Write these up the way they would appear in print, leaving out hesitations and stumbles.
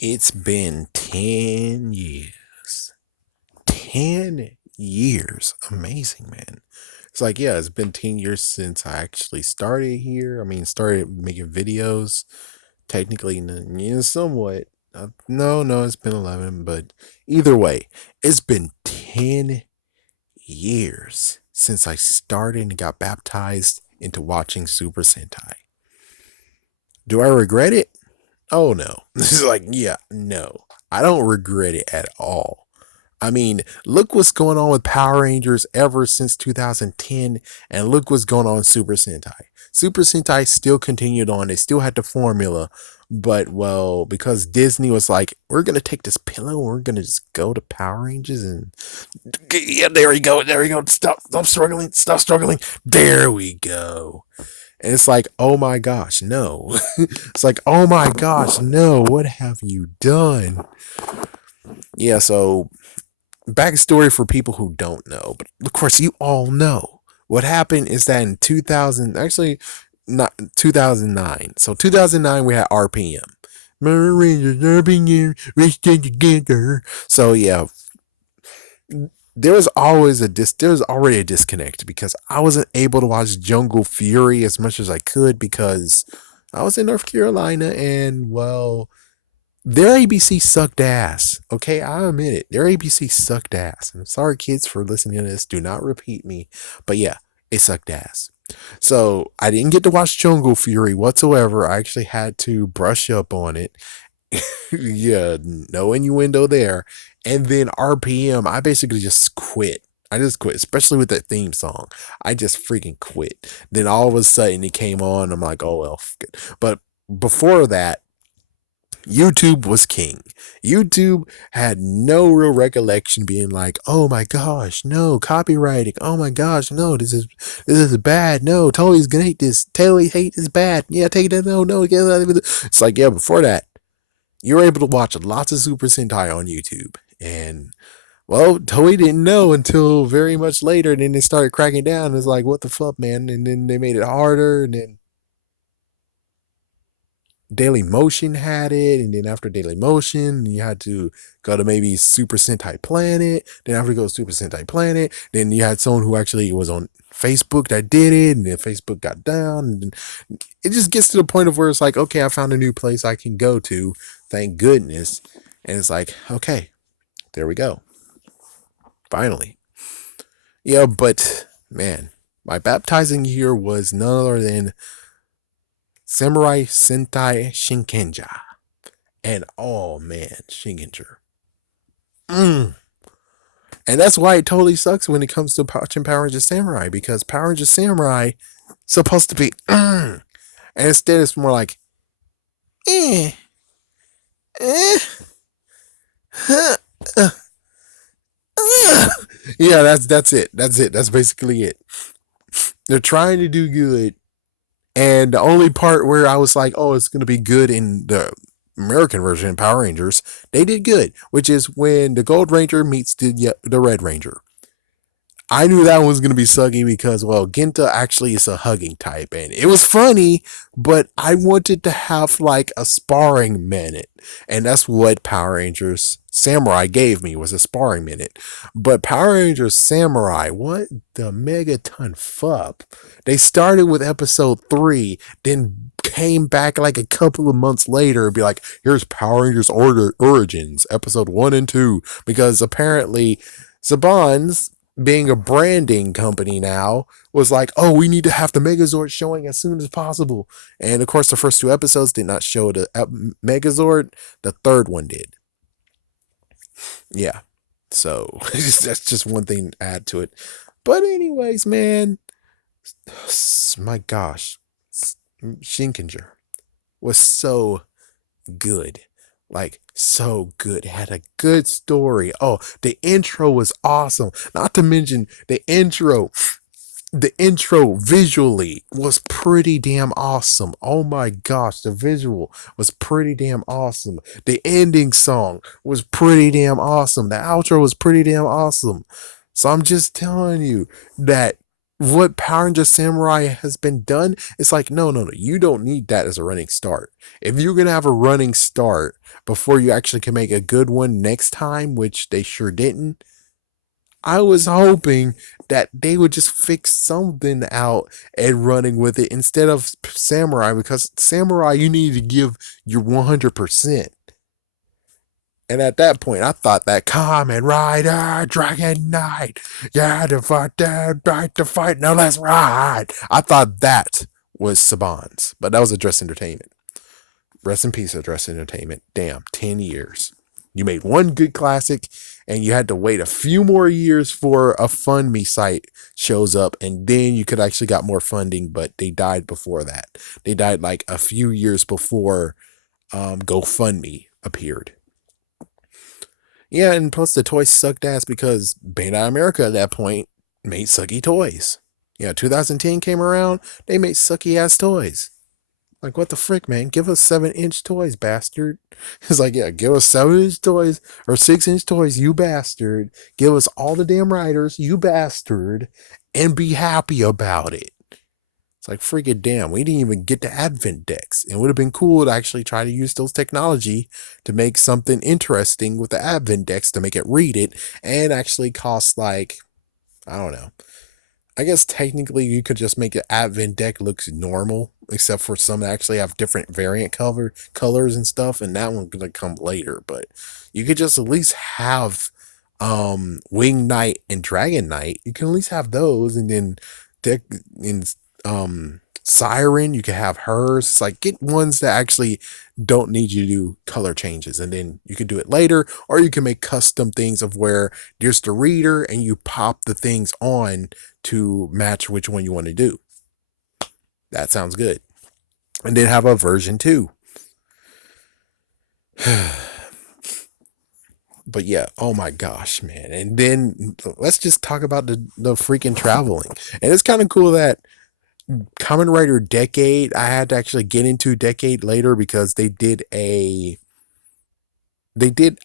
It's been 10 years. 10 years. Amazing, man. It's like, yeah, it's been 10 years since I actually started here. I mean, started making videos. Technically, yeah, somewhat. No, it's been 11, but either way, it's been 10 years since I started and got baptized into watching Super Sentai. Do I regret it? Oh no. This is like, yeah, no. I don't regret it at all. I mean, look what's going on with Power Rangers ever since 2010, and look what's going on with Super Sentai. Super Sentai still continued on, they still had the formula, but well, because Disney was like, we're gonna take this pillow and we're gonna just go to Power Rangers and yeah, there we go. Stop struggling, stop struggling. There we go. And it's like, oh my gosh, no. It's like, oh my gosh, no. What have you done? Yeah, so backstory for people who don't know, but of course you all know. What happened is that in 2000, actually not 2009. So 2009 we had RPM. Rangers RPM, we stay together. So yeah, there was already a disconnect because I wasn't able to watch Jungle Fury as much as I could because I was in North Carolina and well, their ABC sucked ass. Okay, I admit it. Their ABC sucked ass. I'm sorry, kids, for listening to this. Do not repeat me. But yeah, it sucked ass. So I didn't get to watch Jungle Fury whatsoever. I actually had to brush up on it. Yeah, no innuendo there. And then RPM, I basically just quit. I just quit, especially with that theme song. I just freaking quit. Then all of a sudden it came on. I'm like, oh well. But before that, YouTube was king. YouTube had no real recollection being like, "Oh my gosh, no copywriting. Oh my gosh, no, this is bad. No, Totally gonna hate this. Totally hate is bad. Yeah, take it. No, get out of it." It's like, yeah, before that, you were able to watch lots of Super Sentai on YouTube, and well, Toei didn't know until very much later. And then they started cracking down. It's like, what the fuck, man? And then they made it harder, and then Daily Motion had it, and then after Daily Motion, you had to go to maybe Super Sentai Planet. Then after you go to Super Sentai Planet, then you had someone who actually was on Facebook that did it, and then Facebook got down. And it just gets to the point of where it's like, okay, I found a new place I can go to, thank goodness. And it's like, okay, there we go, finally. Yeah, but man, my baptizing year was none other than Samurai Sentai Shinkenja. And oh man, Shinkenger. Mm. And that's why it totally sucks when it comes to watching Power Rangers Samurai because Power Rangers Samurai supposed to be and instead it's more like eh, eh, huh, uh, yeah, that's it. That's it. That's basically it. They're trying to do good, and the only part where I was like, oh, it's gonna be good in the American version of Power Rangers, they did good, which is when the Gold Ranger meets the Red Ranger. I knew that one was going to be sucky because, well, Ginta actually is a hugging type, and it was funny, but I wanted to have like a sparring minute, and that's what Power Rangers Samurai gave me was a sparring minute. But Power Rangers Samurai, what the megaton fuck? They started with episode 3, then came back like a couple of months later and be like, here's Power Rangers Origins, episode 1 and 2, because apparently Saban's being a branding company now was like, oh, we need to have the Megazord showing as soon as possible. And of course, the first 2 episodes did not show the Megazord. The third one did. Yeah. So that's just one thing to add to it. But anyways, man, my gosh, Shinkenger was so good. Like so good. It had a good story. Oh, the intro was awesome. Not to mention the intro visually was pretty damn awesome. Oh my gosh, the visual was pretty damn awesome. The ending song was pretty damn awesome. The outro was pretty damn awesome. So I'm just telling you that what Power Ranger Samurai has been done, it's like, no, no, no, you don't need that as a running start. If you're gonna have a running start before you actually can make a good one next time, which they sure didn't, I was hoping that they would just fix something out and running with it instead of Samurai, because Samurai, you need to give your 100%. And at that point, I thought that Kamen Rider Dragon Knight, yeah, to fight, to fight, now let's ride. I thought that was Saban's, but that was Address Entertainment. Rest in peace, Address Entertainment. Damn, 10 years. You made one good classic, and you had to wait a few more years for a Fund Me site shows up, and then you could actually got more funding, but they died before that. They died like a few years before GoFundMe appeared. Yeah, and plus the toys sucked ass because Bandai America at that point made sucky toys. Yeah, 2010 came around, they made sucky ass toys. Like, what the frick, man? Give us 7-inch toys, bastard. It's like, yeah, give us 7-inch toys or 6-inch toys, you bastard. Give us all the damn riders, you bastard, and be happy about it. It's like, freaking damn, we didn't even get the Advent decks. It would have been cool to actually try to use those technology to make something interesting with the Advent decks to make it read it and actually cost like, I don't know. I guess technically you could just make the Advent deck look normal, except for some that actually have different variant colors and stuff, and that one's gonna come later. But you could just at least have Wing Knight and Dragon Knight. You can at least have those, and then deck in Siren, you can have hers. It's like, get ones that actually don't need you to do color changes, and then you can do it later, or you can make custom things of where there's the reader and you pop the things on to match which one you want to do. That sounds good. And then have a version 2. But yeah, oh my gosh, man. And then let's just talk about the freaking traveling. And it's kind of cool that Kamen Rider Decade, I had to actually get into Decade later because they did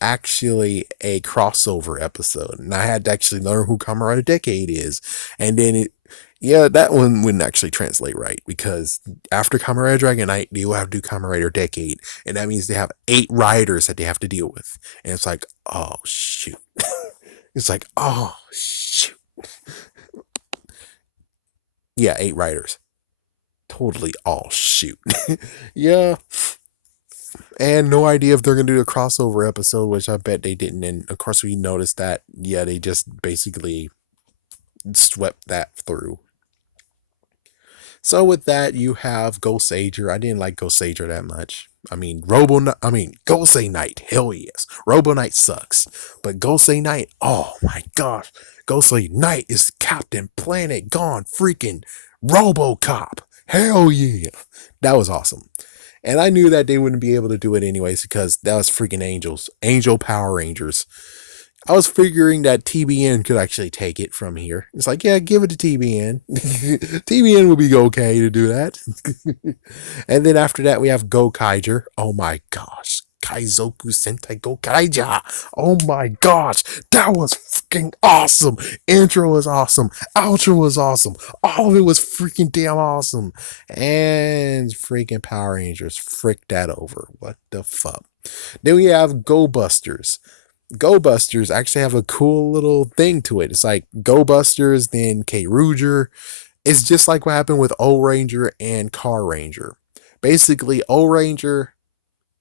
actually a crossover episode, and I had to actually learn who Kamen Rider Decade is. And then yeah, that one wouldn't actually translate right because after Kamen Rider Dragon Knight, they will have to do Kamen Rider Decade, and that means they have 8 riders that they have to deal with. And it's like, oh shoot. It's like, oh shoot. Yeah, 8 riders. Totally all shoot. Yeah. And no idea if they're gonna do a crossover episode, which I bet they didn't. And of course, we noticed that. Yeah, they just basically swept that through. So with that, you have Goseiger. I didn't like Goseiger that much. I mean, Gosei Knight. Hell yes, Robo Knight sucks, but Gosei Knight. Oh my gosh, Gosei Knight is Captain Planet gone freaking RoboCop. Hell yeah, that was awesome. And I knew that they wouldn't be able to do it anyways because that was freaking Angels, Angel Power Rangers. I was figuring that TBN could actually take it from here. It's like, yeah, give it to TBN. TBN will be okay to do that. And then after that, we have Gokaiger. Oh my gosh. Kaizoku Sentai Gokaija. Oh my gosh. That was freaking awesome. Intro was awesome. Outro was awesome. All of it was freaking damn awesome. And freaking Power Rangers fricked that over. What the fuck? Then we have Go Busters. Go Busters actually have a cool little thing to it. It's like Go Busters, then K Ruger. It's just like what happened with O Ranger and Car Ranger. Basically, O Ranger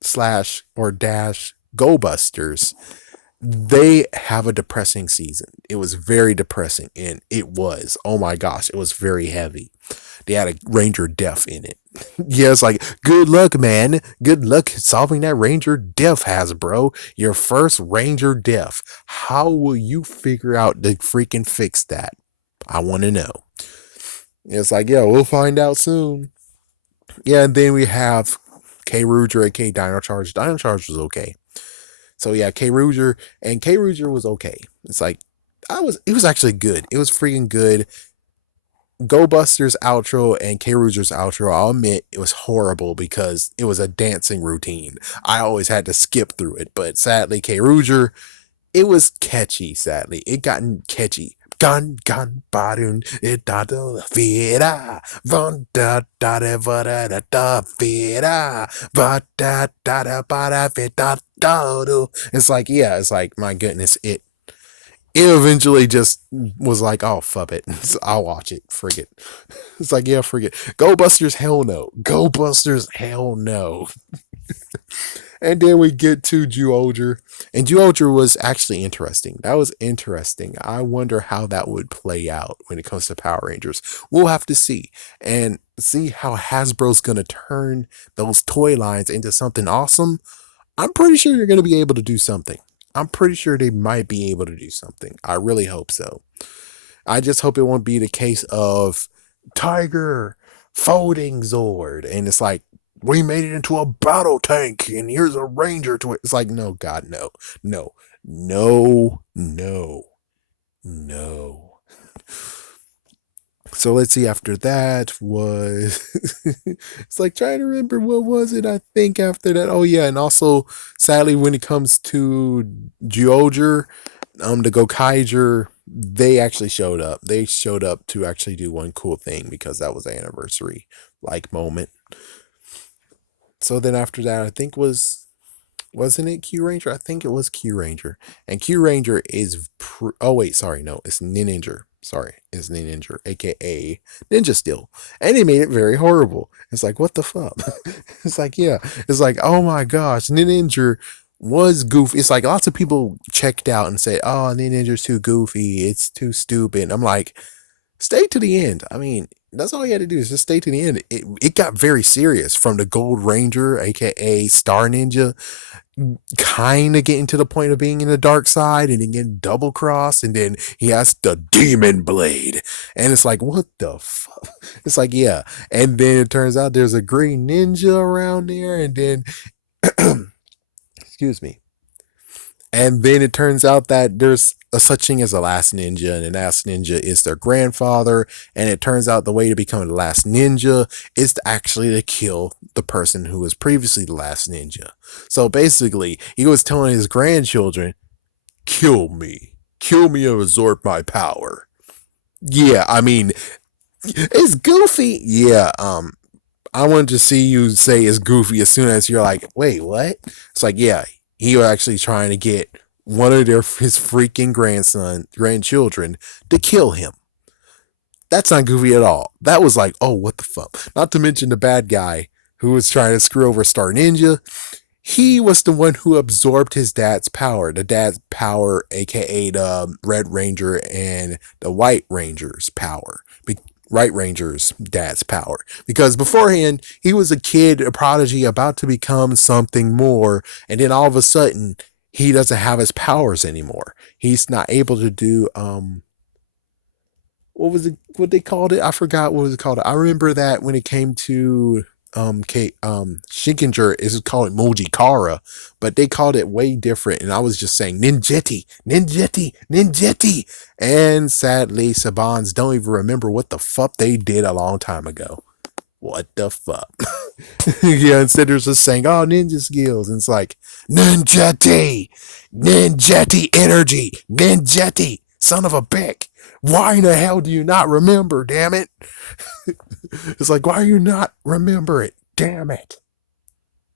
slash or dash Go Busters, they have a depressing season. It was very depressing, and it was. Oh my gosh, it was very heavy. They had a Ranger death in it. Yeah, it's like, good luck, man. Good luck solving that Ranger death, Hasbro. Your first Ranger death. How will you figure out to freaking fix that? I want to know. It's like, yeah, we'll find out soon. Yeah, and then we have K Ruger and K Dino Charge. Dino Charge was okay. So yeah, K Ruger and K Ruger was okay. It's like, it was actually good. It was freaking good. Go Buster's outro and K Ruger's outro, I'll admit it was horrible because it was a dancing routine. I always had to skip through it, but sadly, K Ruger, it was catchy, sadly. It gotten catchy. gun, badun, itado, vida, von da da da da da da vida, ba da da da ba da vida do. It's like, yeah, it's like, my goodness, it eventually just was like, oh, fuck it. I'll watch it. Forget. It's like, yeah, forget. Go Busters, hell no. Go Busters, hell no. And then we get to Zyuohger. And Zyuohger was actually interesting. That was interesting. I wonder how that would play out when it comes to Power Rangers. We'll have to see. And see how Hasbro's going to turn those toy lines into something awesome. I'm pretty sure you're going to be able to do something. I'm pretty sure they might be able to do something. I really hope so. I just hope it won't be the case of Tiger folding Zord. And it's like, we made it into a battle tank and here's a ranger to it. It's like, no, God, no, no, no, no, no. So let's see, after that was it's like trying to remember what was it, I think after that. Oh yeah, and also sadly when it comes to Zyuohger, the Gokaiger, they actually showed up. They showed up to actually do one cool thing because that was the anniversary like moment. So then after that, I think wasn't it Kyuranger? I think it was Kyuranger. And Kyuranger is oh wait, sorry, no, it's Ninja. Sorry, it's Ninja, aka Ninja Steel. And he made it very horrible. It's like, what the fuck? It's like, yeah. It's like, oh my gosh, Ninja was goofy. It's like lots of people checked out and said, oh, Ninja's too goofy, it's too stupid. I'm like, stay to the end. I mean, that's all you had to do is just stay to the end. It got very serious from the Gold Ranger, aka Star Ninja, kind of getting to the point of being in the dark side and then getting double crossed, and then he has the demon blade, and it's like, what the fuck? It's like, yeah, and then it turns out there's a green ninja around there, and then excuse me, and then it turns out that there's a such thing as a last ninja, and the last ninja is their grandfather. And it turns out the way to become the last ninja is to actually to kill the person who was previously the last ninja. So basically, he was telling his grandchildren, kill me and absorb my power. Yeah, I mean, it's goofy. Yeah, I wanted to see you say it's goofy as soon as you're like, wait, what? It's like, yeah, he was actually trying to get one of his freaking grandchildren to kill him. That's not goofy at all. That was like, oh, what the fuck? Not to mention the bad guy who was trying to screw over Star Ninja. He was the one who absorbed his dad's power. The dad's power, aka the Red Ranger and the White Ranger's power. Right Ranger's dad's power. Because beforehand, he was a kid, a prodigy, about to become something more, and then all of a sudden, he doesn't have his powers anymore. He's not able to do what was it, what they called it? I forgot what was it called. I remember that when it came to Shinkenger is called Mojikara, but they called it way different, and I was just saying Ninjetti, Ninjetti, Ninjetti. And sadly, Sabans don't even remember what the fuck they did a long time ago. What the fuck? Yeah, instead they're just saying, oh, ninja skills. And it's like, Ninjetti! Ninjetti energy! Ninjetti! Son of a bitch! Why in the hell do you not remember, damn it? It's like, why are you not remember it? Damn it.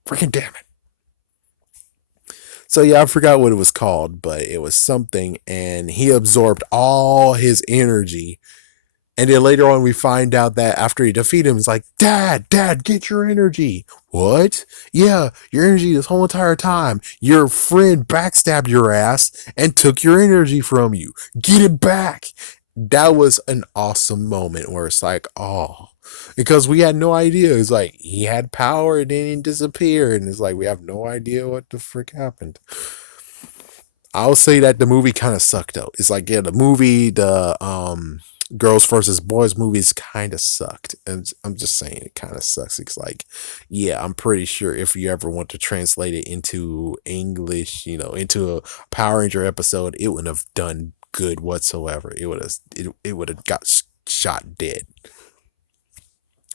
Freaking damn it. So yeah, I forgot what it was called, but it was something, and he absorbed all his energy. And then later on, we find out that after he defeated him, it's like, Dad, get your energy. What? Yeah, your energy this whole entire time. Your friend backstabbed your ass and took your energy from you. Get it back. That was an awesome moment where it's like, oh, because we had no idea. It's like he had power and then he disappeared. And it's like, we have no idea what the frick happened. I'll say that the movie kind of sucked though. It's like, yeah, the movie, the girls versus boys movies kind of sucked, and I'm just saying it kind of sucks. It's like, yeah, I'm pretty sure if you ever want to translate it into English, into a Power Ranger episode, it wouldn't have done good whatsoever. It would have got shot dead.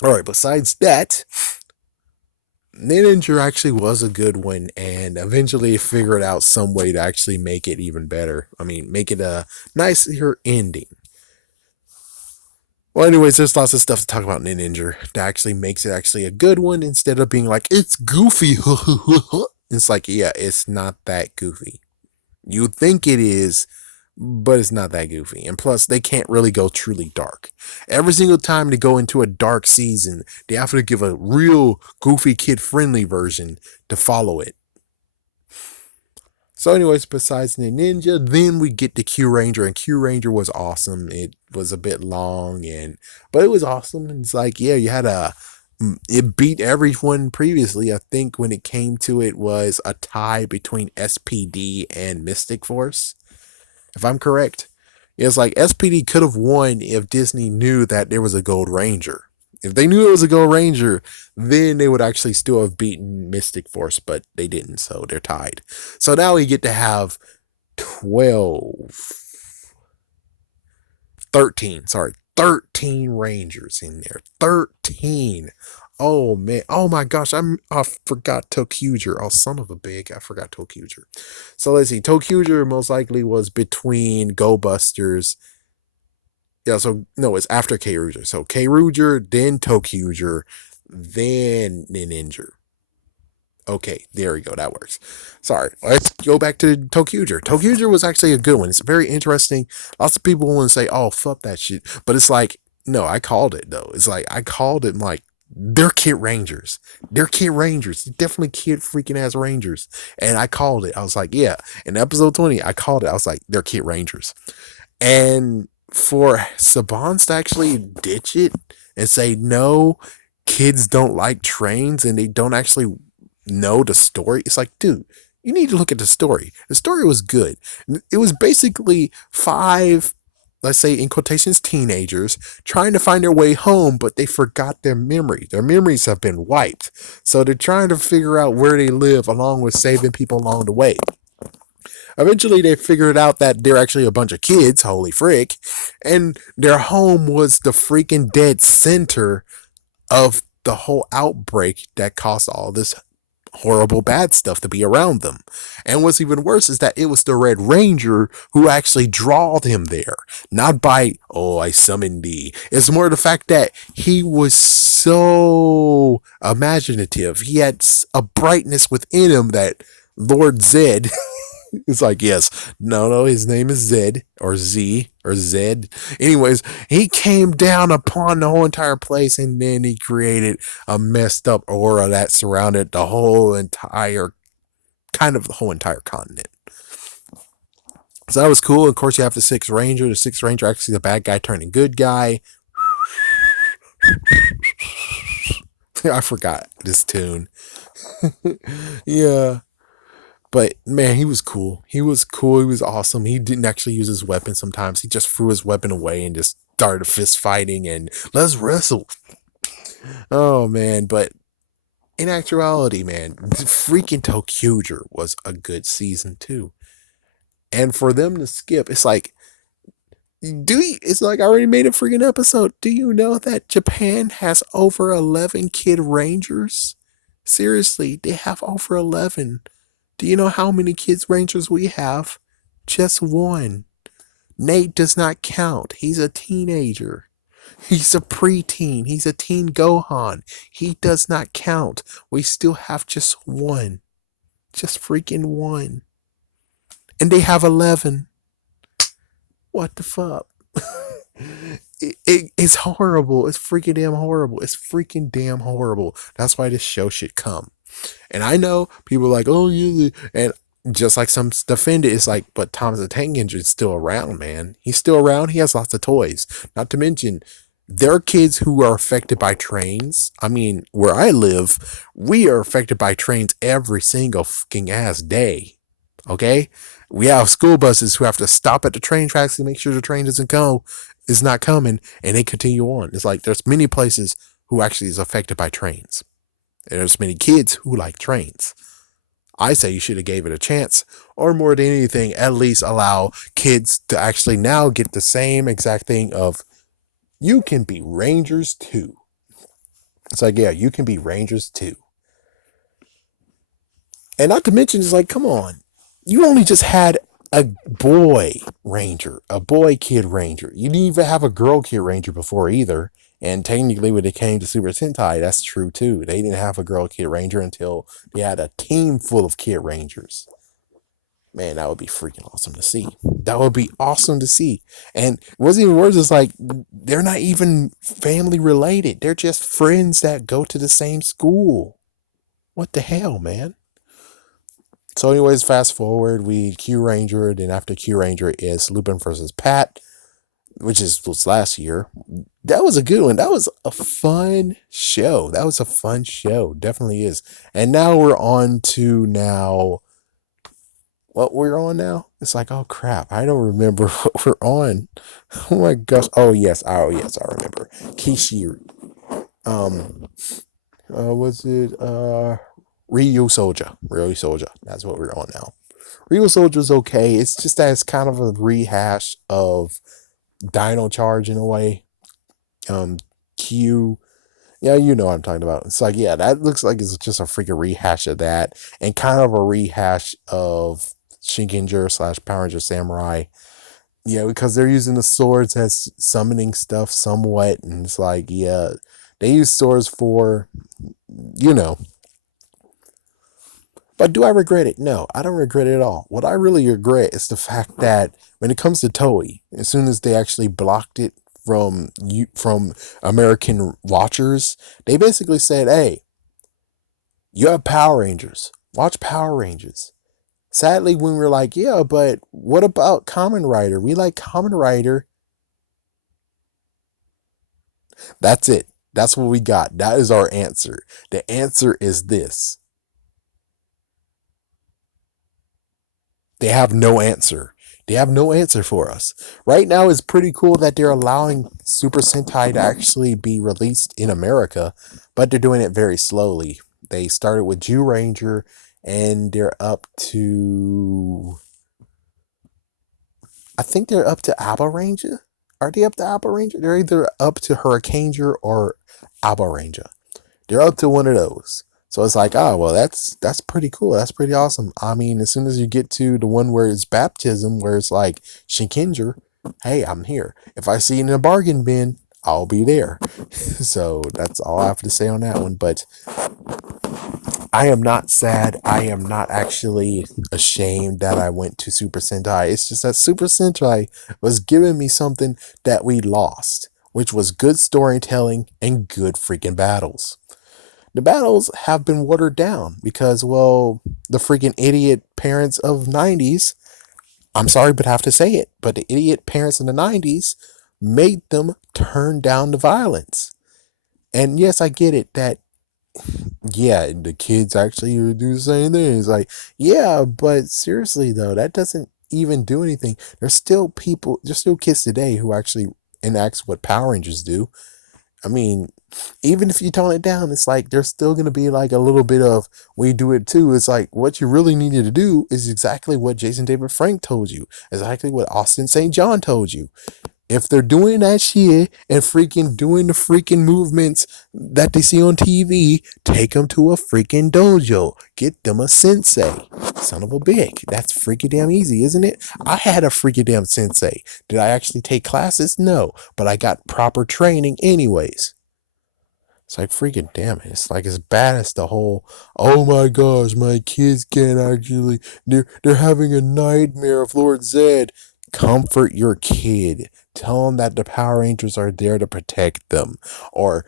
All right, besides that, Ninja actually was a good one, and eventually figured out some way to actually make it even better. I mean, make it a nicer ending. Well, anyways, there's lots of stuff to talk about in Ninja that actually makes it actually a good one instead of being like, it's goofy. It's like, yeah, it's not that goofy. You think it is, but it's not that goofy. And plus, they can't really go truly dark. Every single time they go into a dark season, they have to give a real goofy kid friendly version to follow it. So, anyways, besides the Ninja, then we get the Q Ranger, and Q Ranger was awesome. It was a bit long, but it was awesome. And it's like, yeah, you had it beat everyone previously. I think when it came to it was a tie between SPD and Mystic Force, if I'm correct. It's like SPD could have won if Disney knew that there was a Gold Ranger. If they knew it was a Gold Ranger, then they would actually still have beaten Mystic Force, but they didn't, so they're tied. So now we get to have 12, 13, sorry, 13 Rangers in there. 13. Oh man. Oh my gosh. I forgot Tokuger. Oh son of a big. I forgot Tokuger. So let's see. Tokuger most likely was between Go Busters. Yeah, so no, it's after K Ruger. So K Ruger, then Tokuger, then Ninja. Okay, there we go. That works. Sorry. Let's go back to Tokuger. Tokuger was actually a good one. It's very interesting. Lots of people want to say, oh, fuck that shit. But it's like, no, I called it, though. It's like, I called it like, they're Kid Rangers. They're Kid Rangers. Definitely Kid freaking ass Rangers. And I called it. I was like, yeah. In episode 20, I called it. I was like, they're Kid Rangers. And for Sabans to actually ditch it and say, no, kids don't like trains and they don't actually know the story. It's like, dude, you need to look at the story. The story was good. It was basically five, let's say in quotations, teenagers trying to find their way home, but they forgot their memory. Their memories have been wiped. So they're trying to figure out where they live along with saving people along the way. Eventually, they figured out that they're actually a bunch of kids, holy frick, and their home was the freaking dead center of the whole outbreak that caused all this horrible bad stuff to be around them. And what's even worse is that it was the Red Ranger who actually drawed him there. Not by, oh, I summoned thee. It's more the fact that he was so imaginative. He had a brightness within him that Lord Zed it's like, yes, no, his name is Zed or Z or Zed. Anyways, he came down upon the whole entire place and then he created a messed up aura that surrounded the whole entire, kind of the whole entire continent. So that was cool. Of course, you have the Sixth Ranger. The Sixth Ranger actually the bad guy turning good guy. I forgot this tune. Yeah. But man, he was cool. He was cool. He was awesome. He didn't actually use his weapon sometimes. He just threw his weapon away and just started fist fighting and let's wrestle. Oh man, but in actuality, man, freaking Tokuger was a good season too. And for them to skip, it's like it's like I already made a freaking episode. Do you know that Japan has over 11 Kid Rangers? Seriously, they have over 11. Do you know how many Kids Rangers we have? Just one. Nate does not count. He's a teenager. He's a preteen. He's a teen Gohan. He does not count. We still have just one. Just freaking one. And they have 11. What the fuck? It's horrible. It's freaking damn horrible. It's freaking damn horrible. That's why this show should come. And I know people are like, oh, you, and just like some defend it, it's like, but Thomas the Tank Engine's still around, man. He's still around. He has lots of toys. Not to mention, there are kids who are affected by trains. I mean, where I live, we are affected by trains every single fucking ass day. Okay? We have school buses who have to stop at the train tracks to make sure the train doesn't go, is not coming, and they continue on. It's like there's many places who actually is affected by trains. And there's many kids who like trains. I say you should have gave it a chance, or more than anything, at least allow kids to actually now get the same exact thing of you can be Rangers too. It's like, yeah, you can be Rangers too. And not to mention, it's like, come on, you only just had a boy ranger, a boy kid ranger. You didn't even have a girl kid ranger before either. And technically, when it came to Super Sentai, that's true too. They didn't have a girl kid ranger until they had a team full of kid rangers. Man, that would be freaking awesome to see. That would be awesome to see. And what's even worse is like they're not even family related. They're just friends that go to the same school. What the hell, man? So, anyways, fast forward, we Q Ranger, then after Q Ranger is Lupin versus Pat, which was last year. That was a good one. That was a fun show. That was a fun show. Definitely is. And now we're on to now what we're on now. It's like, oh crap, I don't remember what we're on. Oh my gosh. Oh yes, I remember. Kishi. Um was it Ryu Soldier. Ryu Soldier. That's what we're on now. Ryu Soldier's okay. It's just that it's kind of a rehash of Dino Charge in a way. Q. Yeah, you know what I'm talking about. It's like, yeah, that looks like it's just a freaking rehash of that, and kind of a rehash of Shinkenger slash Power Ranger Samurai. Yeah, because they're using the swords as summoning stuff somewhat, and it's like, yeah, they use swords for, you know. But do I regret it? No, I don't regret it at all. What I really regret is the fact that when it comes to Toei, as soon as they actually blocked it from American watchers, they basically said, "Hey, you have Power Rangers. Watch Power Rangers." Sadly, when we're like, "Yeah, but what about Kamen Rider? We like Kamen Rider." That's it. That's what we got. That is our answer. The answer is this. They have no answer. They have no answer for us. Right now, it's pretty cool that they're allowing Super Sentai to actually be released in America, but they're doing it very slowly. They started with Jew Ranger, and they're up to. I think they're up to Abba Ranger. Are they up to Abba Ranger? They're either up to Hurricaneger or Abba Ranger. They're up to one of those. So it's like, oh well, that's pretty cool. That's pretty awesome. I mean, as soon as you get to the one where it's baptism, where it's like Shinkenger, hey, I'm here. If I see it in a bargain bin, I'll be there. So that's all I have to say on that one. But I am not sad. I am not actually ashamed that I went to Super Sentai. It's just that Super Sentai was giving me something that we lost, which was good storytelling and good freaking battles. The battles have been watered down because, well, the freaking idiot parents of 90s, I'm sorry but I have to say it, but the idiot parents in the 90s made them turn down the violence. And yes, I get it that, yeah, the kids actually do the same thing. It's like, yeah, but seriously though, that doesn't even do anything. There's still kids today who actually enacts what Power Rangers do. I mean, even if you tone it down, it's like there's still going to be like a little bit of we do it too. It's like what you really needed to do is exactly what Jason David Frank told you, exactly what Austin St. John told you. If they're doing that shit and freaking doing the freaking movements that they see on TV, take them to a freaking dojo. Get them a sensei. Son of a bitch. That's freaking damn easy, isn't it? I had a freaking damn sensei. Did I actually take classes? No. But I got proper training anyways. It's like freaking damn it. It's like as bad as the whole, oh my gosh, my kids can't actually they're having a nightmare of Lord Zed. Comfort your kid. Tell them that the Power Rangers are there to protect them. Or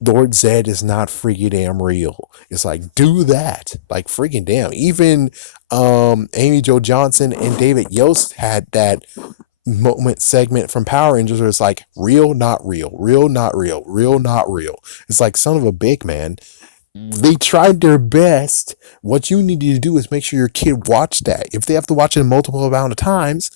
Lord Zed is not freaking damn real. It's like do that. Like freaking damn. Even Amy Jo Johnson and David Yost had that moment segment from Power Rangers where it's like real, not real, real, not real, real, not real. It's like son of a big man. They tried their best. What you need to do is make sure your kid watch that. If they have to watch it multiple amount of times,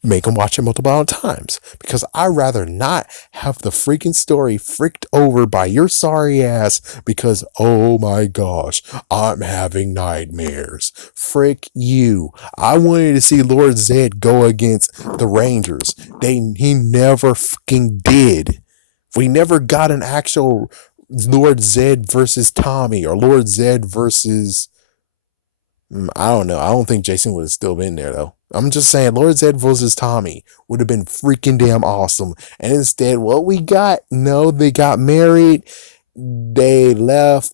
make them watch it multiple amount of times. Because I'd rather not have the freaking story fricked over by your sorry ass because, oh my gosh, I'm having nightmares. Frick you. I wanted to see Lord Zed go against the Rangers. He never fucking did. We never got an actual Lord Zed versus Tommy or Lord Zed versus. I don't know. I don't think Jason would have still been there though. I'm just saying, Lord Zed versus Tommy would have been freaking damn awesome. And instead, what we got? No, they got married. They left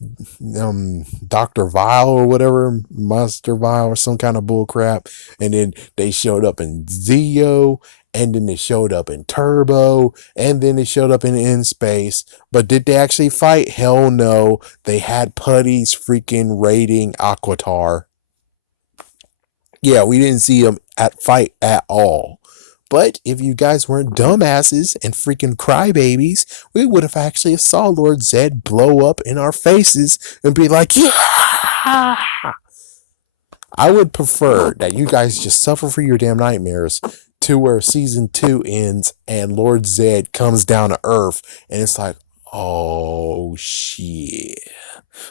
Dr. Vile or whatever, Monster Vile or some kind of bull crap. And then they showed up in Zeo. And then they showed up in Turbo. And then they showed up in Space. But did they actually fight? Hell no. They had Putty's freaking raiding Aquatar. Yeah, we didn't see him at fight at all. But if you guys weren't dumbasses and freaking crybabies, we would have actually saw Lord Zed blow up in our faces and be like, yeah! I would prefer that you guys just suffer for your damn nightmares to where season 2 ends and Lord Zed comes down to Earth and it's like, oh shit.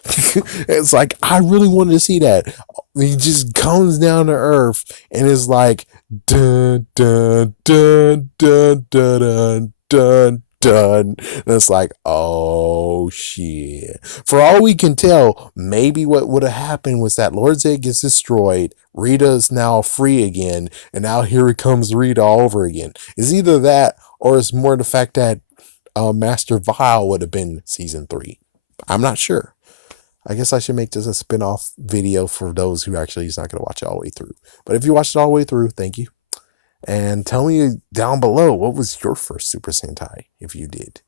It's like, I really wanted to see that. He just comes down to Earth and it's like, dun, dun, dun, dun, dun, dun, dun, dun. And it's like, oh shit. For all we can tell, maybe what would have happened was that Lord Zed gets destroyed. Rita is now free again, and now here comes Rita all over again. It's either that or it's more the fact that Master Vile would have been season 3. I'm not sure. I guess I should make this a spin-off video for those who actually is not going to watch it all the way through. But if you watched it all the way through, thank you. And tell me down below, what was your first Super Sentai, if you did?